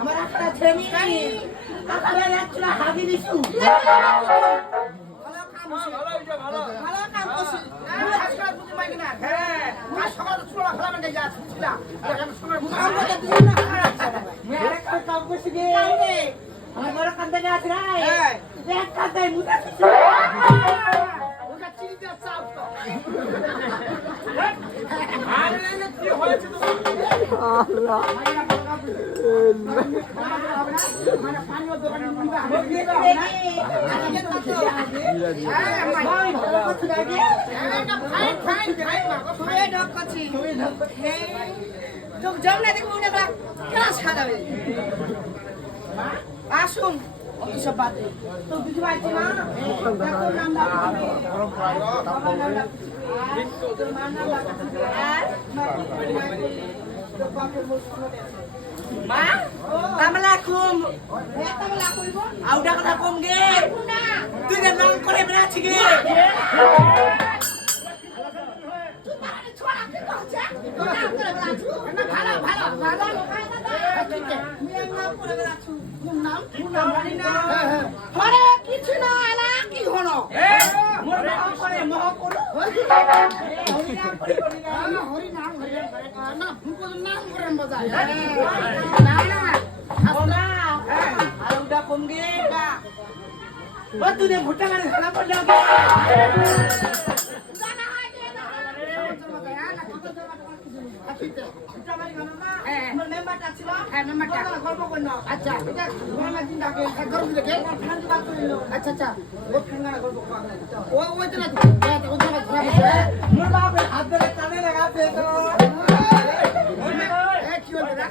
আমার একটা ছেমি কাকালে লাগছিল হাগি দিছু ভালো কাম করছি মুই আজকাল বুঝি পাই না হ্যাঁ মুই সকাল ছোড়া খেলা মানে যাচ্ছি বুঝলা এখন সময় কাম করতে দিছ না মুই আরেকটা কাম করছি গে আমার বড় কান্দে আছে রে হ্যাঁ এক কান্দে মুতা দিছু ওটা চিনি দিয়ে চাপ তো আরে না কি হয়েছে তো আল্লাহ মানে পানিও দোকানে নিবা আসুন সব বাদ তো বুঝতে পারছি না মা তামলাকুম তামলাকুম আউডা কথা কম গে তুই না নাম করে বেড়াচ্ছি গে তুই পারে ছোড়া কি করছ নাম করে বেড়াচ্ছি না ভালো ভালো ভালো ঠিক আছে আমি নাম করে বেড়াচ্ছি নাম জানি না আরে কিছু না আলা কি হলো মোর নাম করে মহ করো হরি নাম করে হরি নাম না ভুকো নাম করে বাজায় না না আসলা আর উডা কম গে কা ও তুই ভুট্টা মানে খানা পড় যাও জানা হয় গে না ভুট্টা মানে গানা না মোর মেম্বারটা ছিল হ্যাঁ মেম্বারটা গল্প করন আচ্ছা এটা গরমে দিন থাকে গরম দিন থাকে ঠান্ডা বাত করিল আচ্ছা আচ্ছা ও ঠান্ডা গল্প ও ওই তো না ওই তো না মোর বাপ হাত ধরে টানে লাগাতে তো